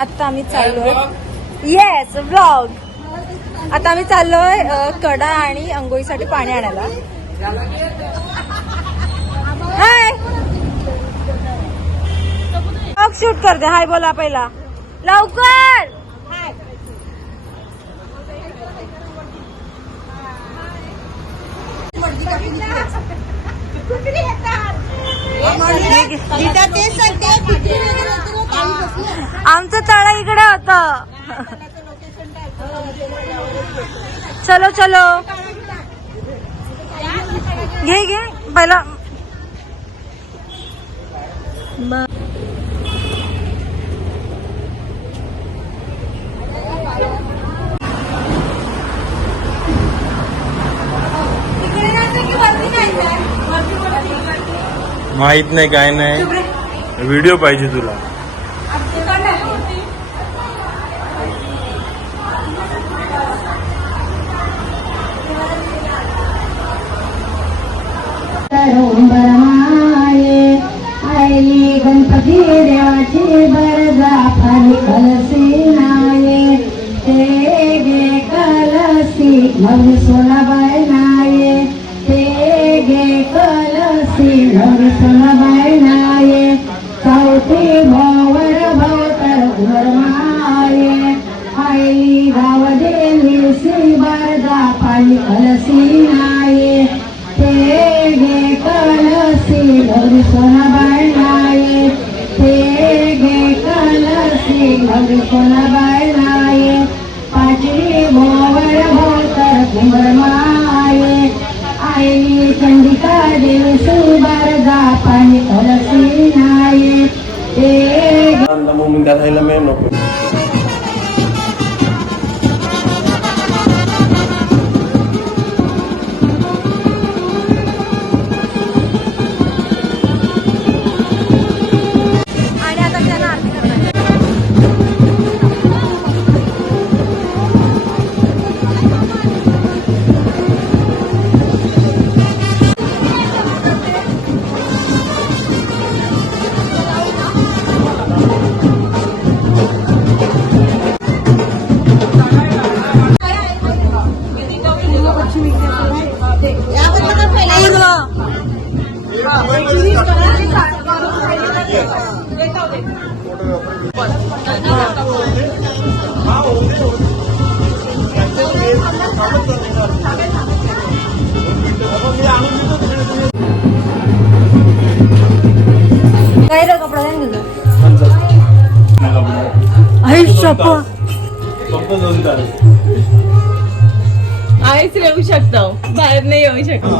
आता आम्ही चाललोय येस व्लॉग. आता आम्ही चाललोय कडा आणि अंघोळीसाठी पाणी आणायला. हाय व्लॉग शूट करते. हाय बोला पहिला लवकर. आमचं तळ इकडे होत. चलो चलो घे घे पहिला. माहित नाही काय नाही. व्हिडिओ पाहिजे तुला. आई गणपती देवाची बरजा पाणी कलसी नाये ते गे कलसी मग सोनाबाई नाये ते गे कलसी मग सोनाबाई नाये चौथी भावर भावतर उर्माये आई गाव देवी सी बरजा पाणी कलसी नाये ते गे कलसी मग सोनाबाई नाये ते गे कलसी मग सोनाबाई नाये पाचवी भोवर भोतर कुंभरमाये आई चंडिका देवी सुबरदा पाणी कलसी नाये ते काय रे कपडा नाही आईच येऊ शकतो बाहेर नाही येऊ शकतो.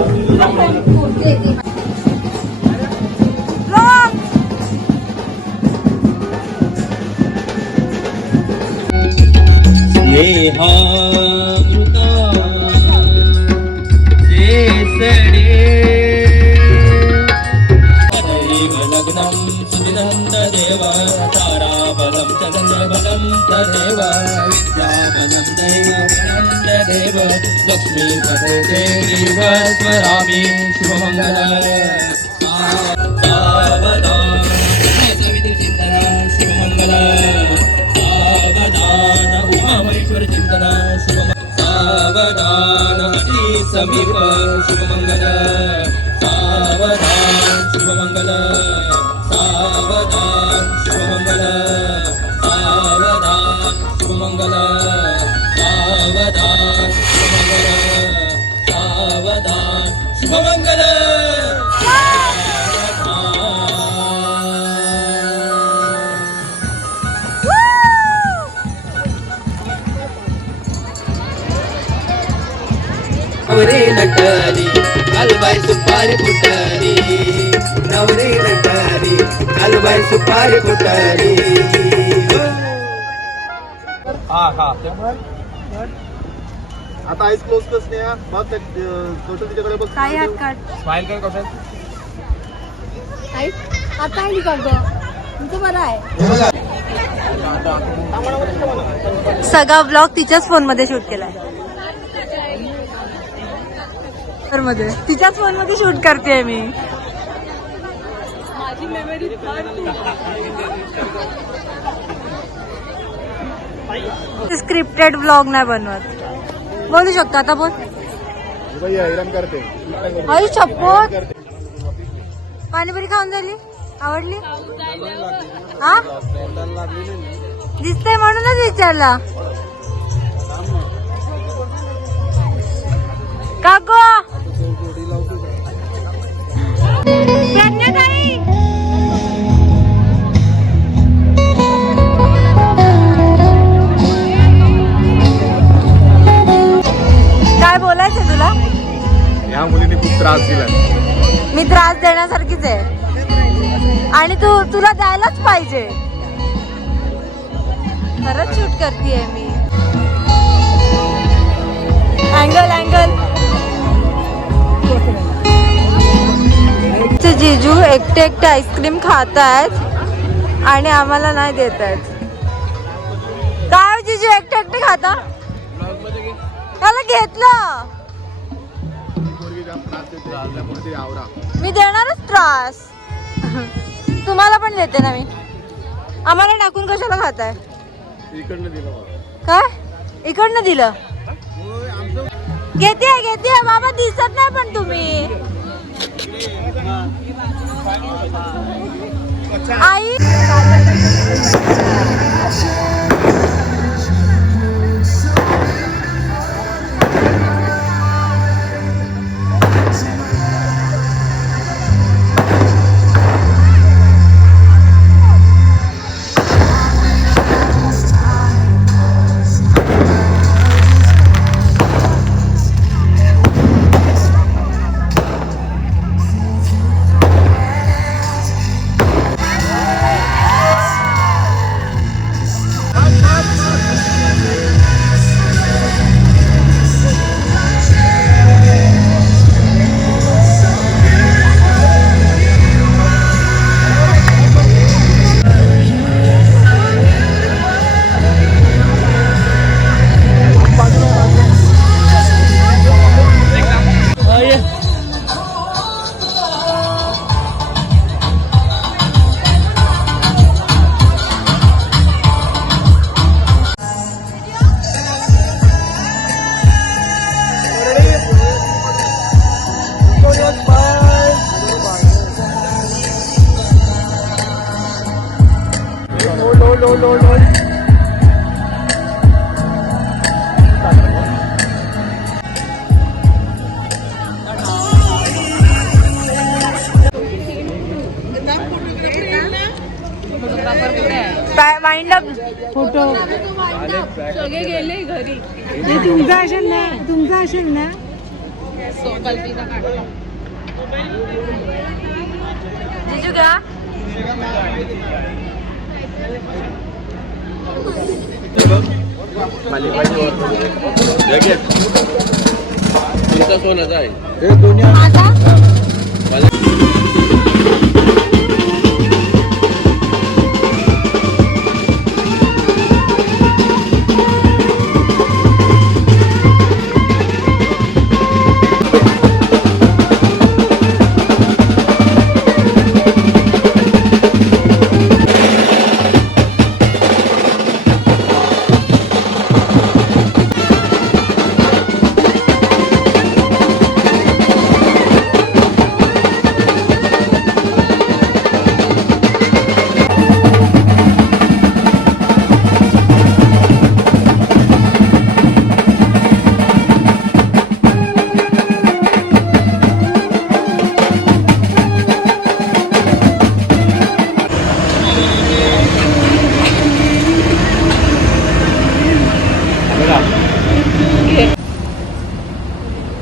ताराबलं चन्द्रबलं तदेव विद्याबलं दैवबलं लक्ष्मीपते देव स्वरामि शुभमङ्गलाय सावधान सवितुचिन्तनं शुभमङ्गलाय सावधान उमामहेश्वर चिन्तनं शुभमङ्गलाय सावधान समीप शुभमङ्गलाय सावधान शुभमङ्गलाय सावधान शुभमङ्गल सावधान शुभमङ्गल सावधान शुभमङ्गल सावधान शुभमङ्गल. नवरे नटरी अलबाई सुपारी फुटरी नवरे नटरी अलबाई सुपारी फुटरी. आता आईस क्लोज कर स्नेहा. बघ कौशल तिच्याकडे बघ. काय हात काढ. स्माइल कर कौशल. आता आहे करतो तुमचं बरं आहे. सगळा ब्लॉग तिच्याच फोन मध्ये शूट केलाय. मध्ये तिच्याच फोन मध्ये शूट करते मी. माझी मेमरी स्क्रिप्टेड व्लॉग नाही बनवत. बोलू शकतो आता बोल. भैया इरम करते आई शपथ. पाणीपुरी खाऊन झाली? आवडली? हा दिसतंय म्हणूनच विचारला. काको प्रज्ञाताई काय बोलायचं तुला? या मुलीने खूप त्रास दिला. मी त्रास देण्यासारखीच आहे आणि तुला द्यायलाच पाहिजे. खरंच शूट करतेय मी. अँगल जीजू एकटे आईस्क्रीम खात आहेत आणि आम्हाला नाही देत आहेत. काय जीजू एकटे खाता? त्याला घेतलं. मी देणारच त्रास. तुम्हाला पण देते ना मी. आम्हाला टाकून कशाला खाताय? काय इकडनं दिलं? घेते बाबा दिसत नाही पण तुम्ही. आई माइंड अप फोटो सगळे गेले घरी. तुमचा असेल ना जीजू का? तुमचा सोनाचा आहे.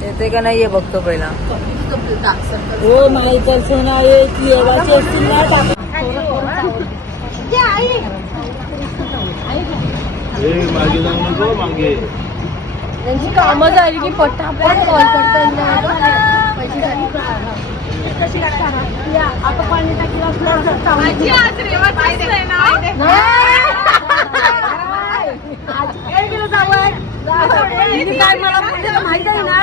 येते का नाहीये बघतो पहिला. हो माहिती सोना येवाची असतील ना टाक. त्यांची कामं झाली की पटापट कॉल करतात. आता पाणी काय मला माहिती आहे ना.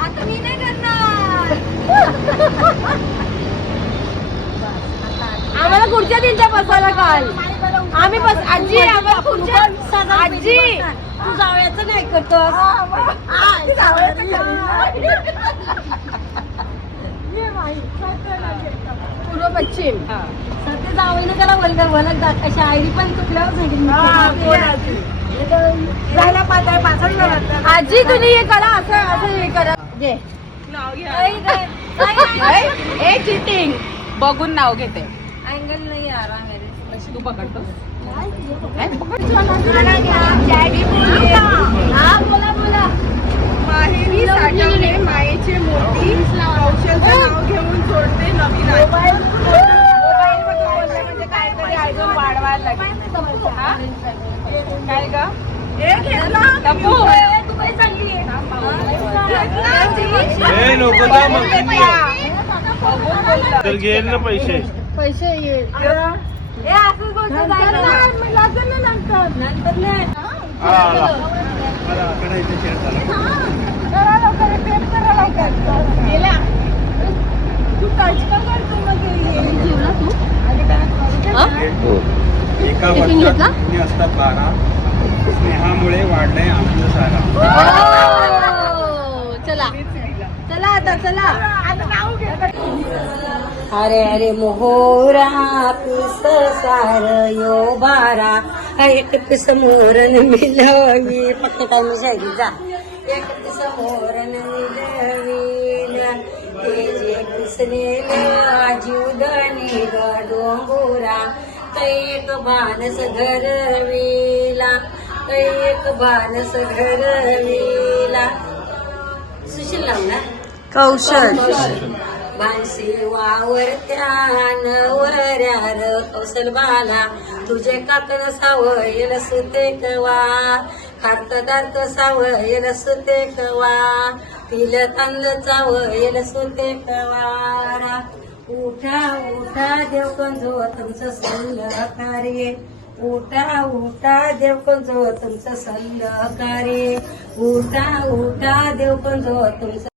आता मी नाही करणार. आम्हाला खुर्च्या दिल्या बसायला काल. आम्ही बस आजी आम्हाला खुर्च्या आजी तू जावयाचं नाही करतोस पूर्व पश्चिम सध्या जावईनं त्याला वलग जात अशा आईडी पण चुकल्यावर जायला पातळ आजी तुम्ही हे करा असं हे करा घे चिटिंग बघून नाव घेते अँगल नाही आ रहा मेरे तू पकडतो बोला बोला माहेरी साठवणे मायेचे मोती कौशलचं नाव घेऊन सोडते नवीन आई. म्हणजे काहीतरी अजून वाढवायला लागेल काय ग तू काही चांगली तर घेईल ना पैसे पैसे येईल हे असं गोष्ट नंतर नाही एका वर्षात पुण्य असतात 12 स्नेहामुळे वाढलंय आमचं सारा. चला चला आता चला अरे अरे मोहोरा पिस सार यो बारा एक पिस मोरन मिलवी फक्त काय मी शायरी जा एक पिस मोरन मिलवील ते जे पिसने जीवदानी ग डोंगोरा कैक बानस घरविला कैक बानस घरविला सुशील लावला कौशल बांशी वावरत्या नवऱ्यार कौशल बाला तुझे काकण सावयल सुते कवा खारत दात सावयल सुते कवा तिल तांद चावयल सुते कवारा उठा उठा देव कंजो तुमचं सल्ल कार्य उठा उठा देव कंजो तुमचं सल्ल कार्य उठा उठा देव कंजो तुमचं